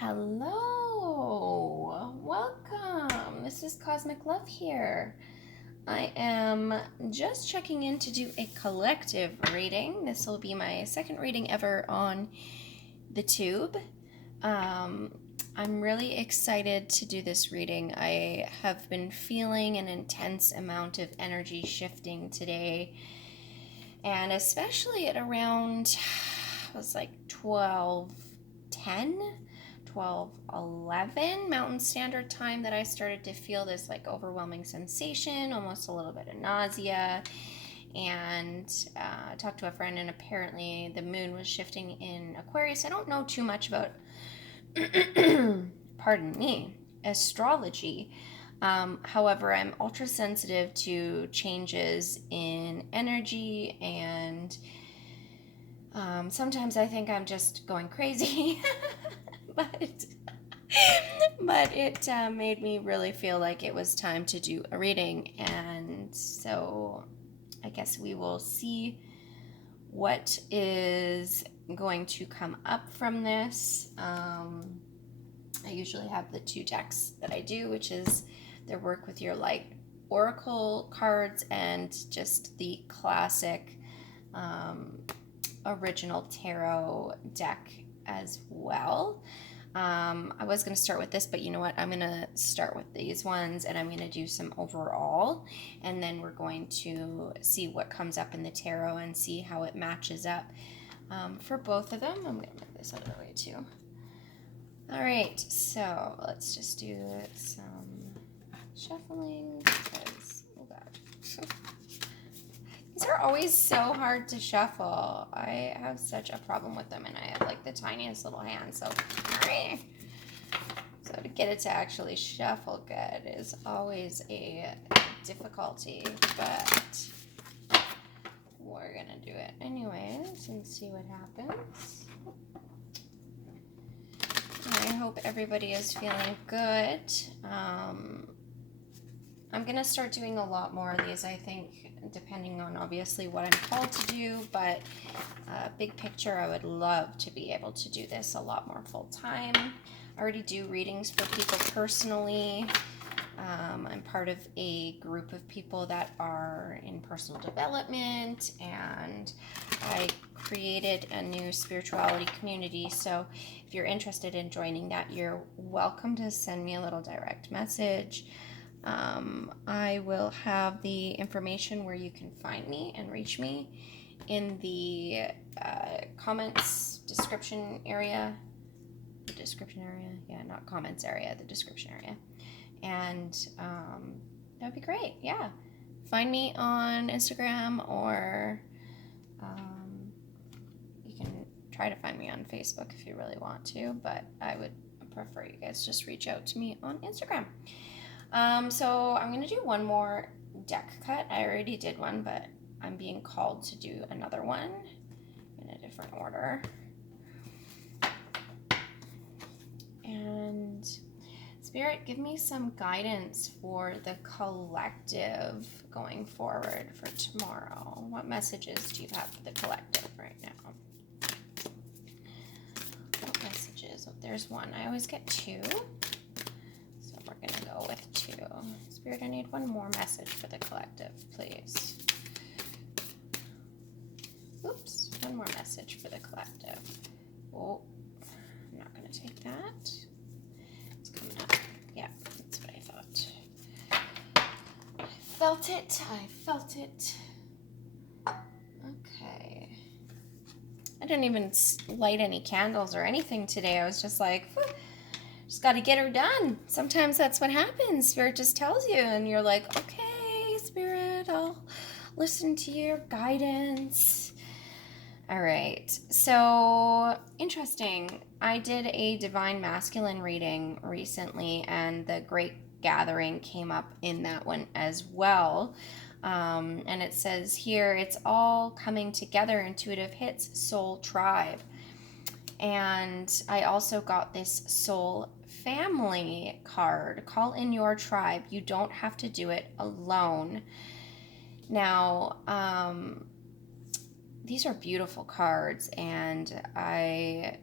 Hello, welcome. This is Cosmic Love here. I am just checking in to do a collective reading. This will be my second reading ever on the tube. I'm really excited to do this reading. I have been feeling an intense amount of energy shifting today, and especially at around, it was like 12:10. 12:11 Mountain Standard Time that I started to feel this like overwhelming sensation, almost a little bit of nausea. And I talked to a friend, and apparently the moon was shifting in Aquarius. I don't know too much about, pardon me, astrology. However, I'm ultra sensitive to changes in energy, and sometimes I think I'm just going crazy. but but it made me really feel like it was time to do a reading, and so I guess we will see what is going to come up from this. I usually have the two decks that I do, which is their Work with Your Light Oracle cards and just the classic original tarot deck as well. I was going to start with this, but you know what? I'm going to start with these ones, and I'm going to do some overall, and then we're going to see what comes up in the tarot and see how it matches up for both of them. I'm going to move this out of the way too. All right, so let's just do some shuffling because, oh God. These are always so hard to shuffle. I have such a problem with them, and I have like the tiniest little hand, so to get it to actually shuffle good is always a difficulty, but we're gonna do it anyways and see what happens. I hope everybody is feeling good. I'm going to start doing a lot more of these, I think, depending on obviously what I'm called to do, but big picture, I would love to be able to do this a lot more full time. I already do readings for people personally. I'm part of a group of people that are in personal development, and I created a new spirituality community. So if you're interested in joining that, you're welcome to send me a little direct message. I will have the information where you can find me and reach me in the comments description area. The description area? Yeah, not comments area, the description area. And that would be great. Yeah. Find me on Instagram, or you can try to find me on Facebook if you really want to, but I would prefer you guys just reach out to me on Instagram. So I'm going to do one more deck cut. I already did one, but I'm being called to do another one in a different order. And Spirit, give me some guidance for the collective going forward for tomorrow. What messages do you have for the collective right now? What messages? Oh, there's one. I always get two. So we're going to go with two. Spirit, I need one more message for the collective, please. Oops, one more message for the collective. Oh, I'm not going to take that. It's coming up. Yeah, that's what I thought. I felt it. I felt it. Okay. I didn't even light any candles or anything today. I was just like, whew, just got to get her done. Sometimes that's what happens. Spirit just tells you, and you're like, okay, Spirit, I'll listen to your guidance. All right, so interesting. I did a Divine Masculine reading recently, and the Great Gathering came up in that one as well. And it says here, it's all coming together, intuitive hits, soul tribe. And I also got this soul family card. Call in your tribe. You don't have to do it alone. Now, these are beautiful cards, and I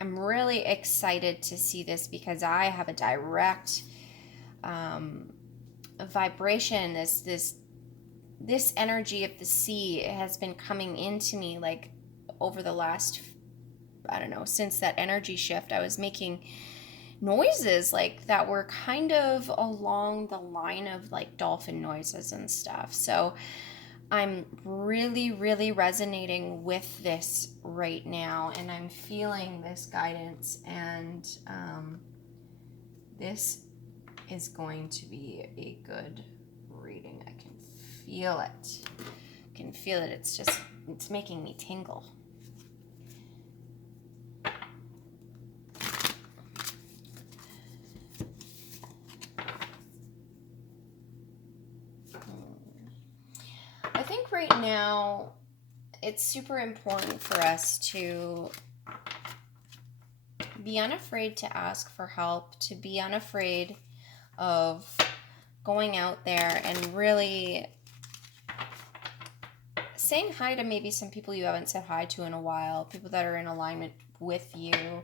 I'm really excited to see this because I have a direct vibration. This energy of the sea has been coming into me like over the last, I don't know, since that energy shift. I was making noises like that were kind of along the line of like dolphin noises and stuff. So I'm really, really resonating with this right now, and I'm feeling this guidance, and this is going to be a good reading. I can feel it. I can feel it. It's making me tingle. I think right now it's super important for us to be unafraid to ask for help, to be unafraid of going out there and really saying hi to maybe some people you haven't said hi to in a while, people that are in alignment with you,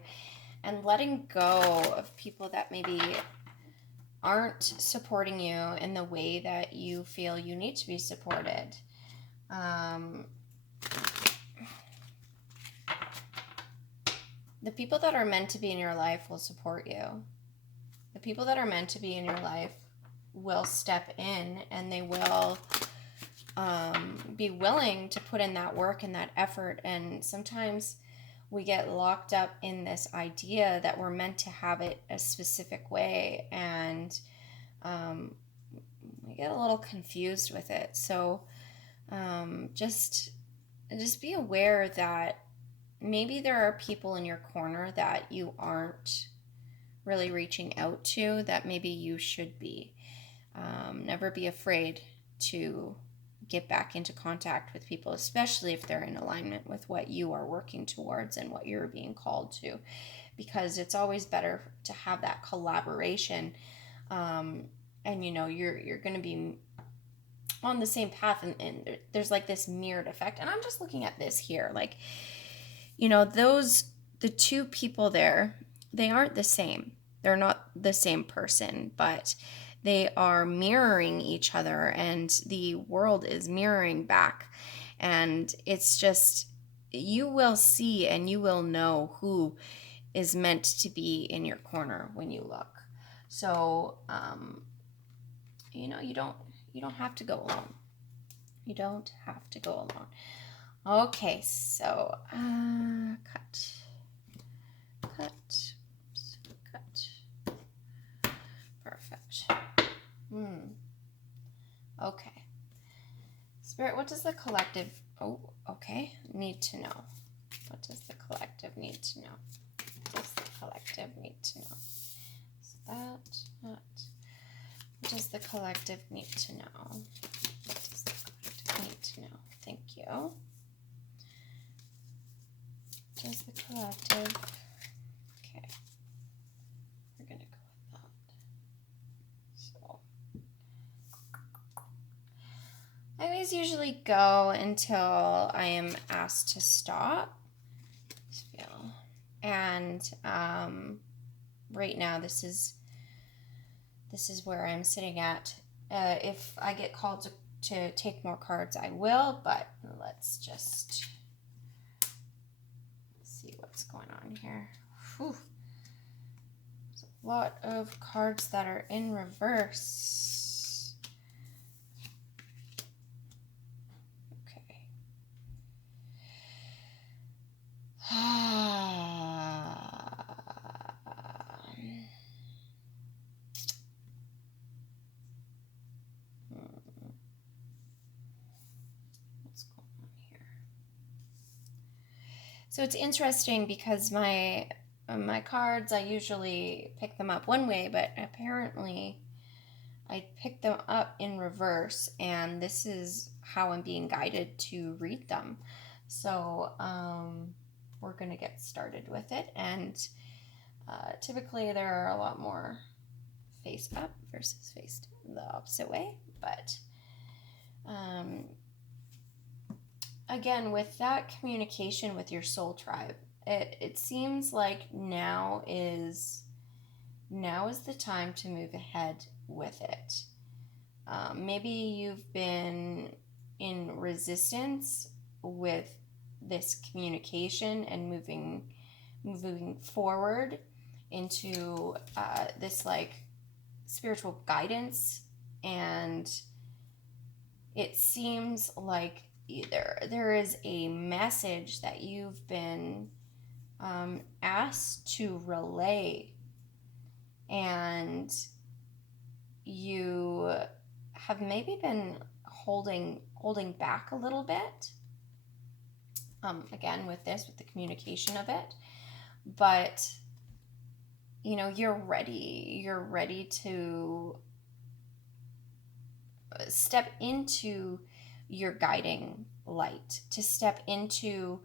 and letting go of people that maybe aren't supporting you in the way that you feel you need to be supported. The people that are meant to be in your life will support you. The people that are meant to be in your life will step in, and they will be willing to put in that work and that effort. And sometimes we get locked up in this idea that we're meant to have it a specific way, and we get a little confused with it. So just be aware that maybe there are people in your corner that you aren't really reaching out to that maybe you should be. Never be afraid to get back into contact with people, especially if they're in alignment with what you are working towards and what you're being called to, because it's always better to have that collaboration. And you know, you're going to be on the same path, and there's like this mirrored effect. And I'm just looking at this here, like, you know, the two people there, they aren't the same. They're not the same person, but they are mirroring each other, and the world is mirroring back. And it's just, you will see and you will know who is meant to be in your corner when you look. So, you know, you don't have to go alone. You don't have to go alone. Okay, so cut. Perfect. Okay. Spirit, what does the collective, need to know? What does the collective need to know? What does the collective need to know? So that. What does the collective need to know? What does the collective need to know? Thank you. What does the collective... Okay. We're going to go with that. So... I always usually go until I am asked to stop. And right now this is where I'm sitting at. If I get called to take more cards, I will, but let's just see what's going on here. Whew. There's a lot of cards that are in reverse. Okay. So it's interesting because my cards, I usually pick them up one way, but apparently I picked them up in reverse, and this is how I'm being guided to read them. So we're going to get started with it, and typically there are a lot more face up versus face the opposite way, but again, with that communication with your soul tribe, it seems like now is the time to move ahead with it. Maybe you've been in resistance with this communication and moving forward into this like spiritual guidance, and it seems like either there is a message that you've been asked to relay, and you have maybe been holding back a little bit, again with the communication of it, but you're ready to step into your guiding light, to step into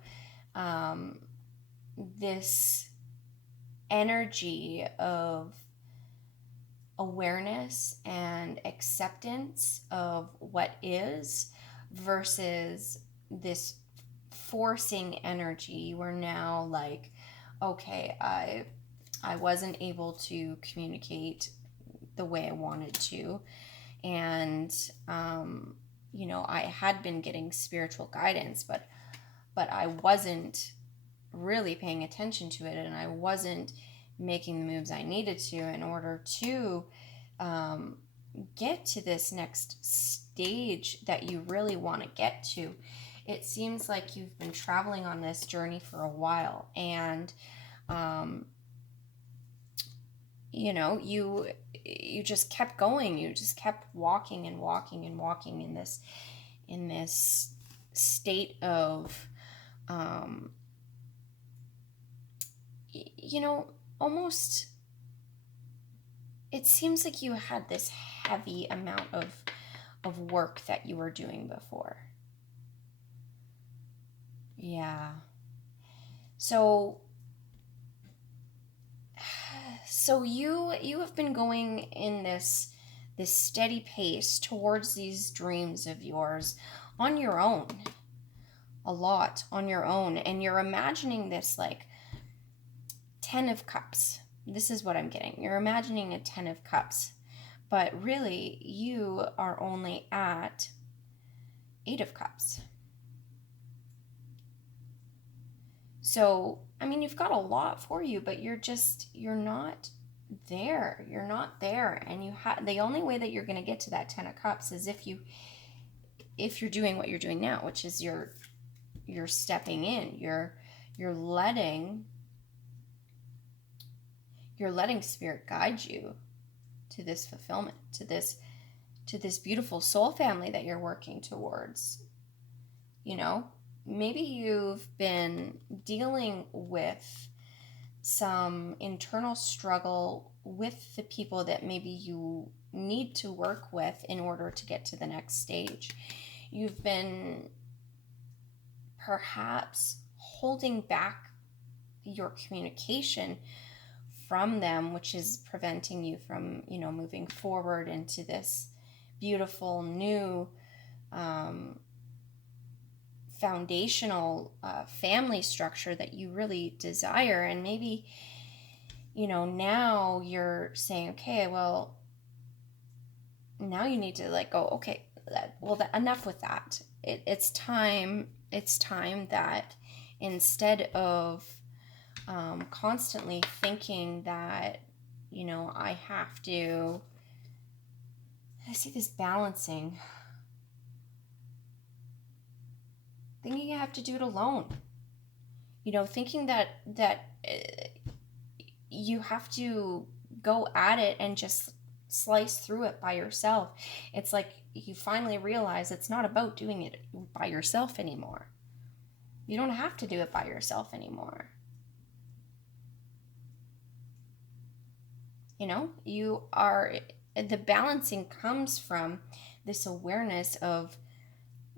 this energy of awareness and acceptance of what is versus this forcing energy. You are now like, okay, I wasn't able to communicate the way I wanted to, and I had been getting spiritual guidance, but I wasn't really paying attention to it, and I wasn't making the moves I needed to in order to get to this next stage that you really want to get to. It seems like you've been traveling on this journey for a while, and you just kept going. You just kept walking and walking and walking in this state of almost, it seems like you had this heavy amount of work that you were doing before. Yeah. So you have been going in this steady pace towards these dreams of yours on your own, a lot on your own, and you're imagining this like 10 of cups. This is what I'm getting. You're imagining a 10 of cups, but really you are only at 8 of cups. So, you've got a lot for you, but you're not there. You're not there. And the only way that you're going to get to that 10 of cups is if you're doing what you're doing now, which is you're stepping in. You're letting spirit guide you to this fulfillment, to this beautiful soul family that you're working towards. Maybe you've been dealing with some internal struggle with the people that maybe you need to work with in order to get to the next stage. You've been perhaps holding back your communication from them, which is preventing you from, moving forward into this beautiful new foundational family structure that you really desire. And maybe now you're saying, okay, well, now you need to go, okay, enough with that. It's time that instead of constantly thinking that I see this balancing, thinking you have to do it alone, thinking that you have to go at it and just slice through it by yourself. It's like you finally realize it's not about doing it by yourself anymore. You don't have to do it by yourself anymore. The balancing comes from this awareness of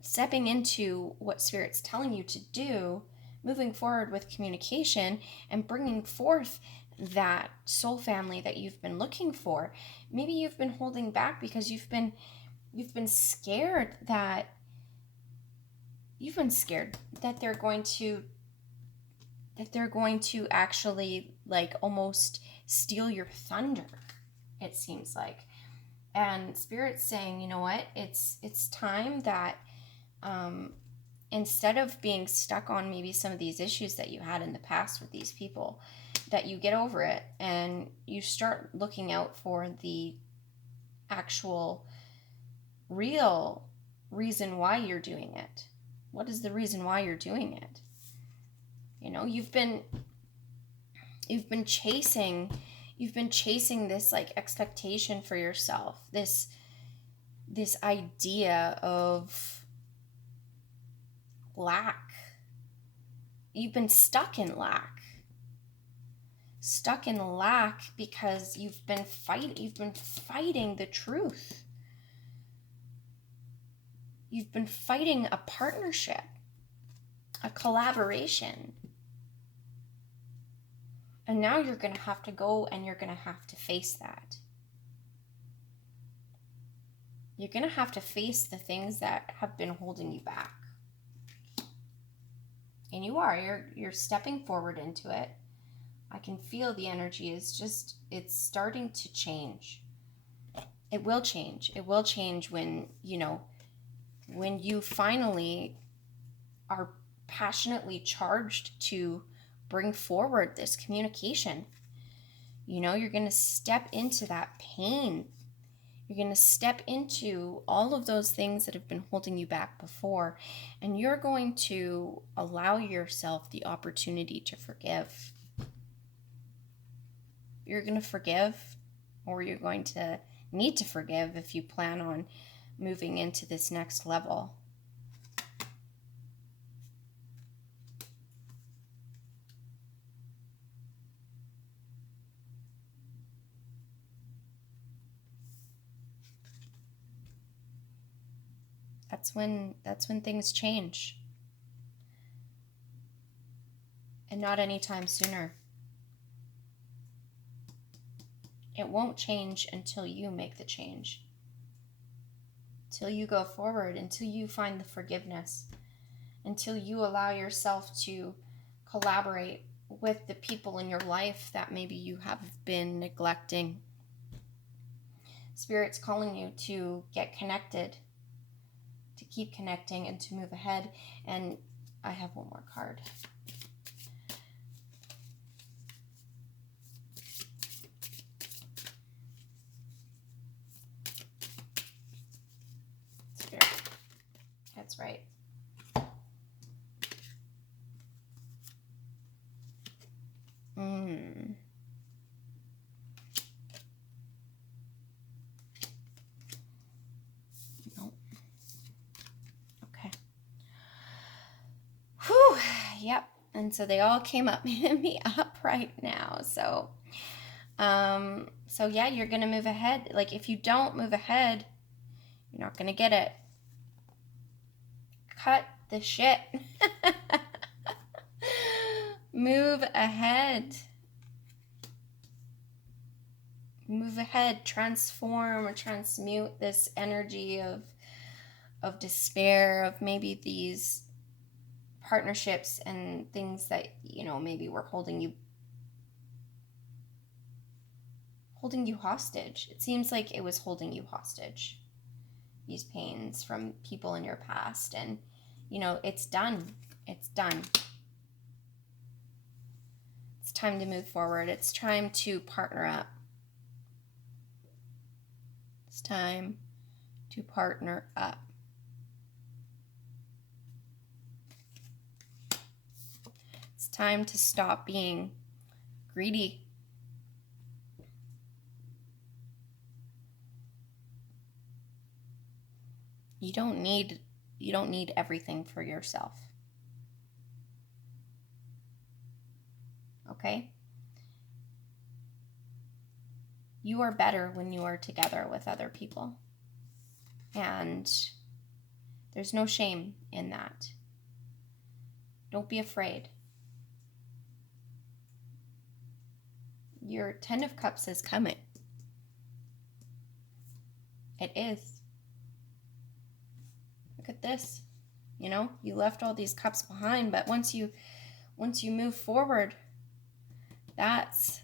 stepping into what Spirit's telling you to do, moving forward with communication, and bringing forth that soul family that you've been looking for. Maybe you've been holding back because you've been scared that they're going to that they're going to actually like almost steal your thunder, it seems like. And Spirit's saying, you know what, it's time that instead of being stuck on maybe some of these issues that you had in the past with these people, that you get over it and you start looking out for the actual real reason why you're doing it. What is the reason why you're doing it? You know, you've been chasing this like expectation for yourself, this idea of lack. You've been stuck in lack because you've been fighting the truth. You've been fighting a partnership, a collaboration. And now you're going to have to go and you're going to have to face that. You're going to have to face the things that have been holding you back. And you're stepping forward into it. I can feel the energy is it's starting to change. It will change. It will change when, when you finally are passionately charged to bring forward this communication. You're going to step into that pain. You're going to step into all of those things that have been holding you back before, and you're going to allow yourself the opportunity to forgive. You're going to forgive, or you're going to need to forgive if you plan on moving into this next level. That's when things change. And not anytime sooner. It won't change until you make the change. Until you go forward, until you find the forgiveness, until you allow yourself to collaborate with the people in your life that maybe you have been neglecting. Spirit's calling you to get connected, to keep connecting and to move ahead. And I have one more card. Spirit. That's right. Nope. Okay. Whew. Yep. And so they all came up me up right now. So yeah, you're gonna move ahead. Like, if you don't move ahead, you're not gonna get it. Cut the shit. Move ahead. Move ahead. Transform or transmute this energy of despair, of maybe these partnerships and things that, maybe were holding you hostage. It seems like it was holding you hostage. These pains from people in your past. And, it's done. It's done. It's time to move forward. It's time to partner up. It's time to partner up. It's time to stop being greedy. You don't need everything for yourself. Okay? You are better when you are together with other people. And there's no shame in that. Don't be afraid. Your 10 of Cups is coming. It is. Look at this. You left all these cups behind, but once you once you move forward, that's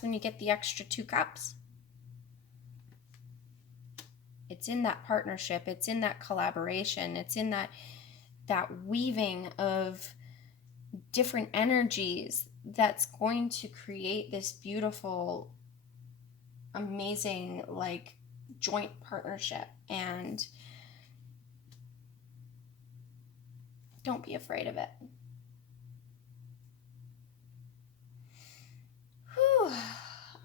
when you get the extra 2 cups. It's in that partnership, it's in that collaboration, it's in that weaving of different energies that's going to create this beautiful, amazing, like, joint partnership. And don't be afraid of it. Whew. All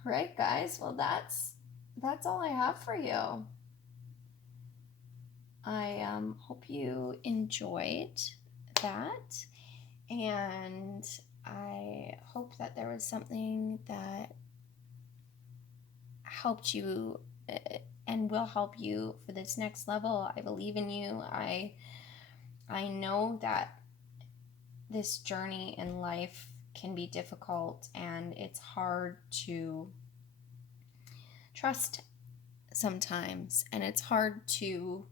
right, guys. Well, that's all I have for you. I hope you enjoyed that, and I hope that there was something that helped you and will help you for this next level. I believe in you. I know that this journey in life can be difficult, and it's hard to trust sometimes, and it's hard to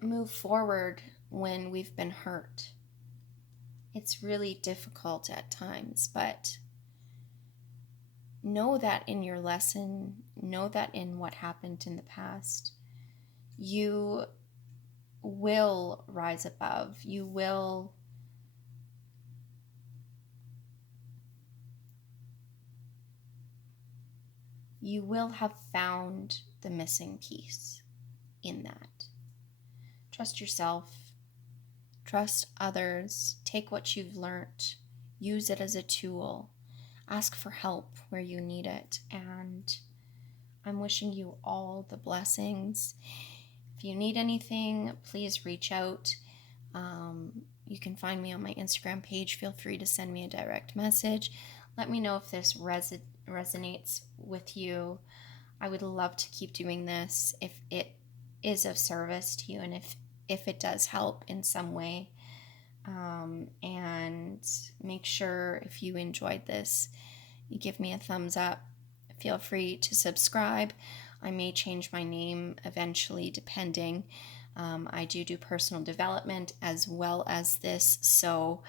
move forward when we've been hurt. It's really difficult at times, but know that in your lesson, know that in what happened in the past, you will rise above. You will have found the missing piece in that. Trust yourself, trust others, take what you've learned, use it as a tool, ask for help where you need it, and I'm wishing you all the blessings. If you need anything, please reach out. You can find me on my Instagram page. Feel free to send me a direct message. Let me know if this resonates with you. I would love to keep doing this if it is of service to you, and if it does help in some way. And make sure, if you enjoyed this, you give me a thumbs up. Feel free to subscribe. I may change my name eventually, depending. I do personal development as well as this, so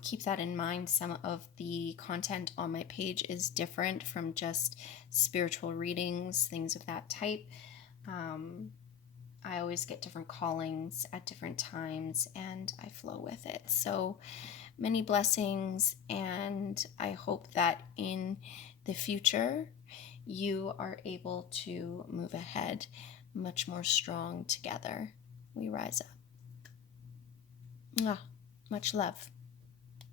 keep that in mind. Some of the content on my page is different from just spiritual readings, things of that type. I always get different callings at different times, and I flow with it. So many blessings, and I hope that in the future you are able to move ahead much more strong together. We rise up. Much love.